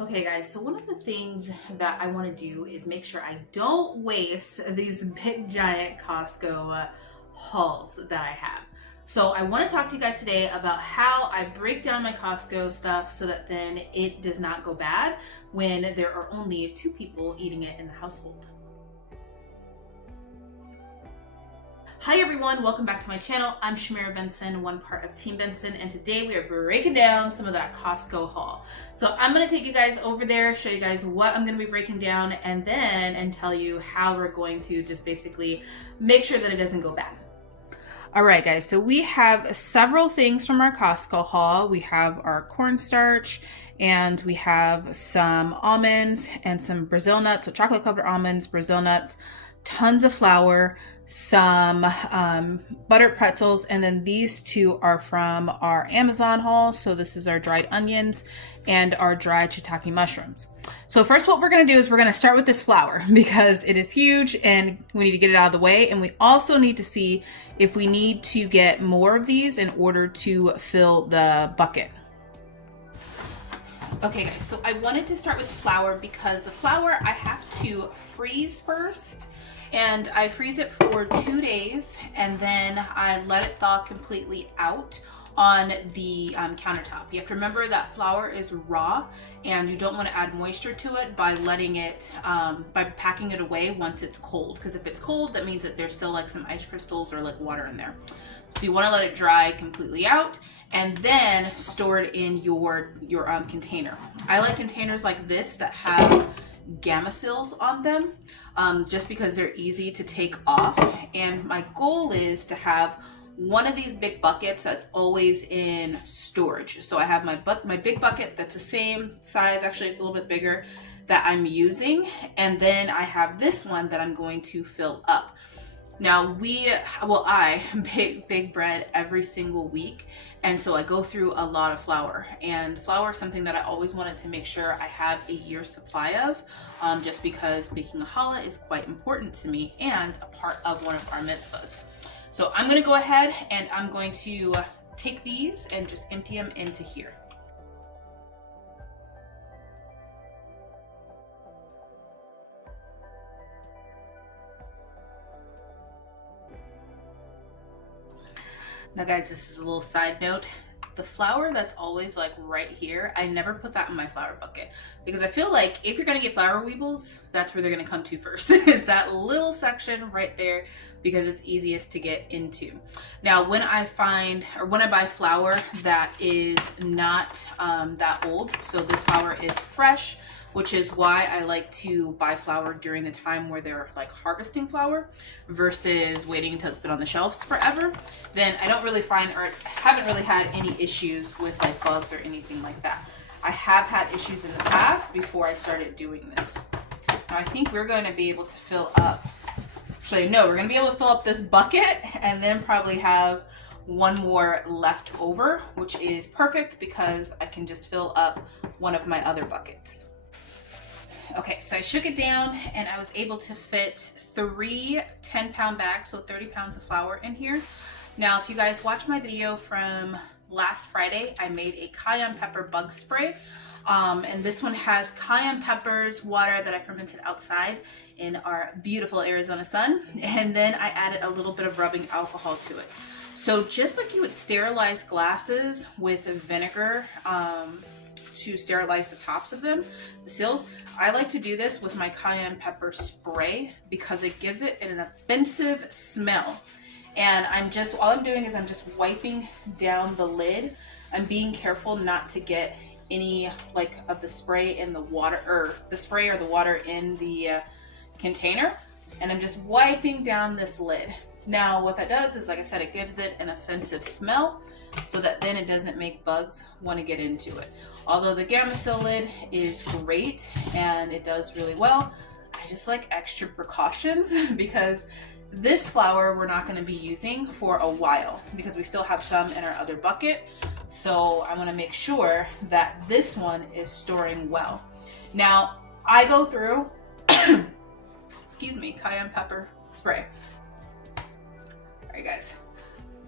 Okay guys, so one of the things that I want to do is make sure I don't waste these big giant Costco hauls that I have. So I want to talk to you guys today about how I break down my Costco stuff so that then it does not go bad when there are only 2 people eating it in the household. Hi everyone, welcome back to my channel. I'm Shamira Benson, one part of Team Benson, and today we are breaking down some of that Costco haul. So I'm going to take you guys over there, show you guys what I'm going to be breaking down, and tell you how we're going to just basically make sure that it doesn't go bad. All right, guys, so we have several things from our Costco haul. We have our cornstarch, and we have some almonds and some Brazil nuts, so chocolate covered almonds, Brazil nuts, tons of flour, some buttered pretzels, and then these 2 are from our Amazon haul. So this is our dried onions and our dried shiitake mushrooms. So first what we're going to do is we're going to start with this flour because it is huge and we need to get it out of the way. And we also need to see if we need to get more of these in order to fill the bucket. Okay guys, so I wanted to start with the flour because the flour I have to freeze first. And I freeze it for 2 days and then I let it thaw completely out on the countertop. You have to remember that flour is raw and you don't want to add moisture to it by letting it, by packing it away once it's cold. Because if it's cold, that means that there's still like some ice crystals or like water in there. So you want to let it dry completely out and then store it in your container. I like containers like this that have gamma seals on them just because they're easy to take off, and my goal is to have one of these big buckets that's always in storage. So I have my big bucket that's the same size, actually it's a little bit bigger, that I'm using, and then I have this one that I'm going to fill up. Now I bake bread every single week, and so I go through a lot of flour, and flour is something that I always wanted to make sure I have a year's supply of, just because baking a challah is quite important to me and a part of one of our mitzvahs. So I'm going to go ahead and I'm going to take these and just empty them into here. Now guys, this is a little side note. The flour that's always like right here, I never put that in my flour bucket because I feel like if you're gonna get flour weebles, that's where they're gonna come to first, is that little section right there, because it's easiest to get into. Now when I buy flour that is not that old, so this flour is fresh, which is why I like to buy flour during the time where they're like harvesting flour versus waiting until it's been on the shelves forever. Then I don't really find, or haven't really had any issues with like bugs or anything like that. I have had issues in the past before I started doing this. Now I think we're going to be able to fill up, actually no, we're going to be able to fill up this bucket and then probably have one more left over, which is perfect because I can just fill up one of my other buckets. Okay, so I shook it down and I was able to fit 3 10-pound bags, so 30 pounds of flour in here. Now, if you guys watch my video from last Friday, I made a cayenne pepper bug spray. And this one has cayenne peppers, water that I fermented outside in our beautiful Arizona sun. And then I added a little bit of rubbing alcohol to it. So just like you would sterilize glasses with vinegar, to sterilize the tops of them, the seals, I like to do this with my cayenne pepper spray because it gives it an offensive smell. And all I'm doing is I'm just wiping down the lid. I'm being careful not to get any like of the spray in the water, or the spray or the water in the container. And I'm just wiping down this lid. Now what that does is, like I said, it gives it an offensive smell, so that then it doesn't make bugs want to get into it. Although the gamma seal lid is great and it does really well, I just like extra precautions because this flour we're not going to be using for a while because we still have some in our other bucket. So I want to make sure that this one is storing well. Now I go through, excuse me, cayenne pepper spray. All right guys,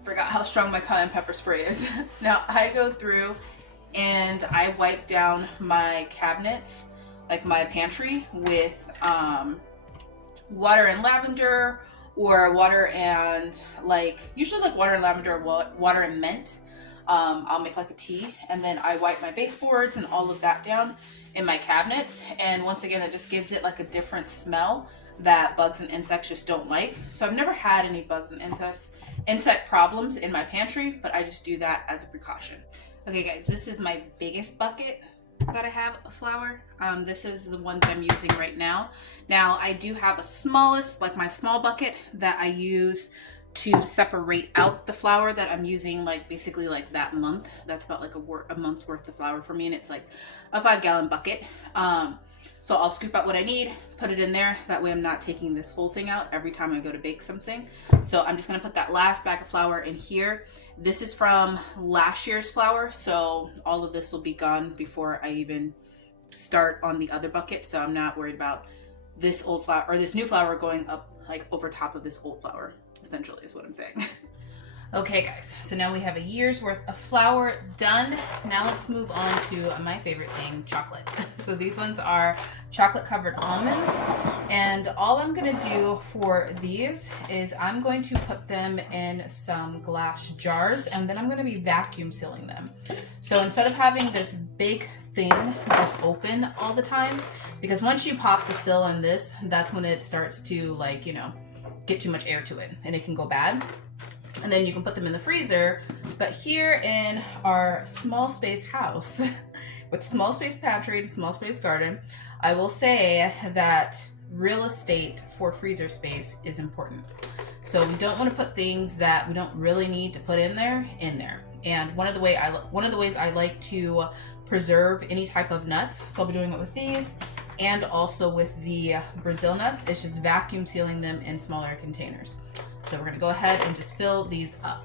forgot how strong my cayenne pepper spray is. Now I go through and I wipe down my cabinets, like my pantry, with water and lavender, or water and usually water and lavender, or water and mint. I'll make like a tea, and then I wipe my baseboards and all of that down in my cabinets. And once again, it just gives it like a different smell that bugs and insects just don't like. So I've never had any bugs and insect problems in my pantry, but I just do that as a precaution. Okay guys, this is my biggest bucket that I have of flour. This is the one that I'm using right now. Now I do have a smallest, like my small bucket that I use to separate out the flour that I'm using, like basically like that month. That's about like a month's worth of flour for me, and it's like a 5-gallon bucket. So I'll scoop out what I need, put it in there. That way I'm not taking this whole thing out every time I go to bake something. So I'm just gonna put that last bag of flour in here. This is from last year's flour, so all of this will be gone before I even start on the other bucket. So I'm not worried about this old flour or this new flour going up like over top of this old flour, essentially is what I'm saying. Okay guys, so now we have a year's worth of flour done. Now let's move on to my favorite thing, chocolate. So these ones are chocolate covered almonds, and all I'm gonna do for these is I'm going to put them in some glass jars, and then I'm gonna be vacuum sealing them. So instead of having this big thing just open all the time, because once you pop the seal in this, that's when it starts to like, you know, get too much air to it and it can go bad. And then you can put them in the freezer. But here in our small space house with small space pantry and small space garden, I will say that real estate for freezer space is important. So we don't want to put things that we don't really need to put in there. And one of the ways I like to preserve any type of nuts, so I'll be doing it with these and also with the Brazil nuts, is just vacuum sealing them in smaller containers. So we're gonna go ahead and just fill these up.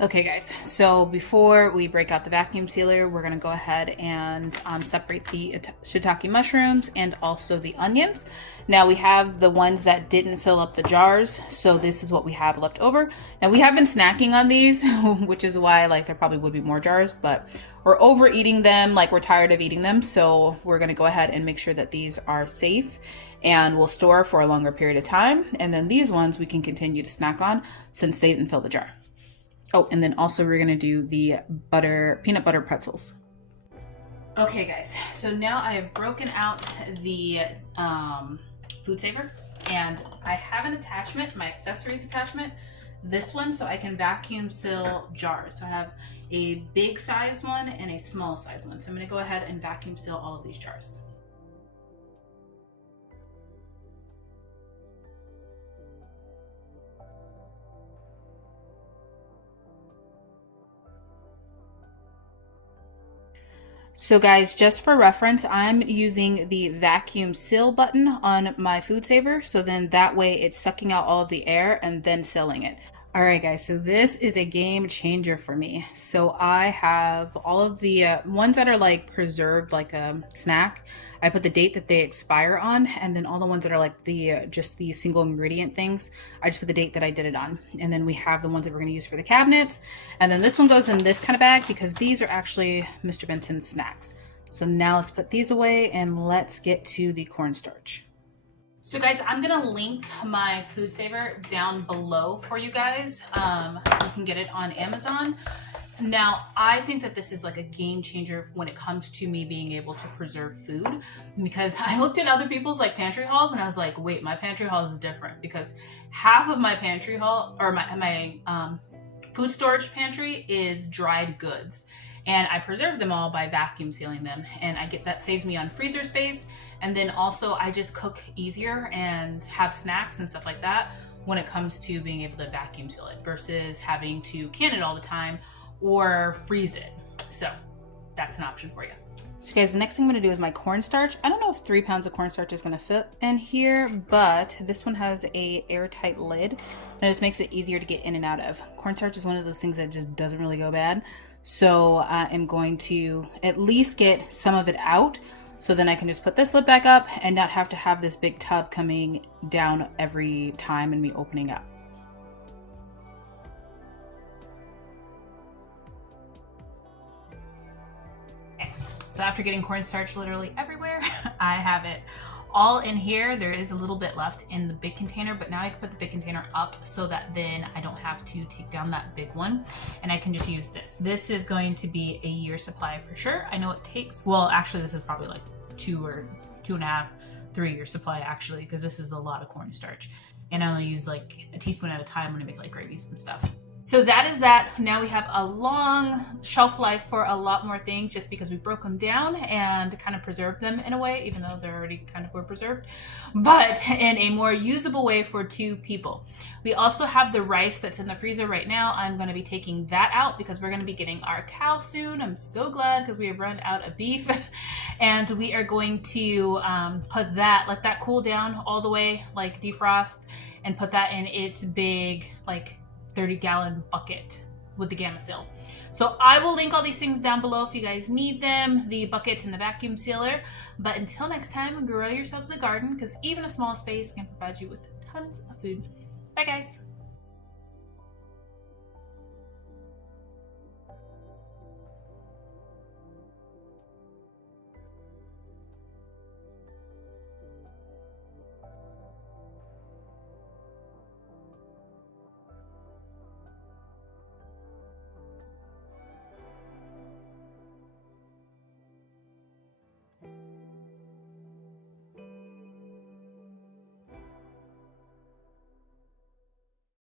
Okay guys, so before we break out the vacuum sealer, we're gonna go ahead and separate the shiitake mushrooms and also the onions. Now we have the ones that didn't fill up the jars, so this is what we have left over. Now we have been snacking on these, which is why like there probably would be more jars, but we're overeating them, like we're tired of eating them, so we're gonna go ahead and make sure that these are safe and will store for a longer period of time. And then these ones we can continue to snack on since they didn't fill the jar. Oh, and then also we're gonna do the peanut butter pretzels. Okay guys, so now I have broken out the food saver, and I have an attachment, my accessories attachment, this one, so I can vacuum seal jars. So I have a big size one and a small size one. So I'm gonna go ahead and vacuum seal all of these jars. So guys, just for reference, I'm using the vacuum seal button on my food saver. So then that way it's sucking out all of the air and then sealing it. All right guys, so this is a game changer for me. So I have all of the ones that are like preserved like a snack. I put the date that they expire on, and then all the ones that are like the just the single ingredient things, I just put the date that I did it on. And then we have the ones that we're gonna use for the cabinets. And then this one goes in this kind of bag because these are actually Mr. Benson's snacks. So now let's put these away and let's get to the cornstarch. So guys, I'm gonna link my food saver down below for you guys. You can get it on Amazon. Now, I think that this is like a game changer when it comes to me being able to preserve food, because I looked at other people's like pantry hauls and I was like, wait, my pantry haul is different, because half of my pantry haul, or my food storage pantry, is dried goods. And I preserve them all by vacuum sealing them, and that saves me on freezer space. And then also I just cook easier and have snacks and stuff like that when it comes to being able to vacuum seal it versus having to can it all the time or freeze it. So that's an option for you. So guys, the next thing I'm gonna do is my cornstarch. I don't know if 3 pounds of cornstarch is gonna fit in here, but this one has a airtight lid and it just makes it easier to get in and out of. Cornstarch is one of those things that just doesn't really go bad. So I am going to at least get some of it out, so then I can just put this lid back up and not have to have this big tub coming down every time and me opening up. Okay. So after getting cornstarch literally everywhere, I have it all in here. There is a little bit left in the big container, but now I can put the big container up so that then I don't have to take down that big one and I can just use this. This is going to be a year supply for sure. I know it takes, well, actually this is probably like 2 or 2.5, 3 year supply actually, because this is a lot of cornstarch. And I only use like a teaspoon at a time when I make like gravies and stuff. So that is that. Now we have a long shelf life for a lot more things just because we broke them down and kind of preserved them in a way, even though they already kind of were preserved, but in a more usable way for 2 people. We also have the rice that's in the freezer right now. I'm going to be taking that out because we're going to be getting our cow soon. I'm so glad because we have run out of beef and we are going to put that, let that cool down all the way, like defrost, and put that in its big, like 30-gallon bucket with the Gamma-Seal. So I will link all these things down below if you guys need them, the buckets and the vacuum sealer. But until next time, grow yourselves a garden because even a small space can provide you with tons of food. Bye guys.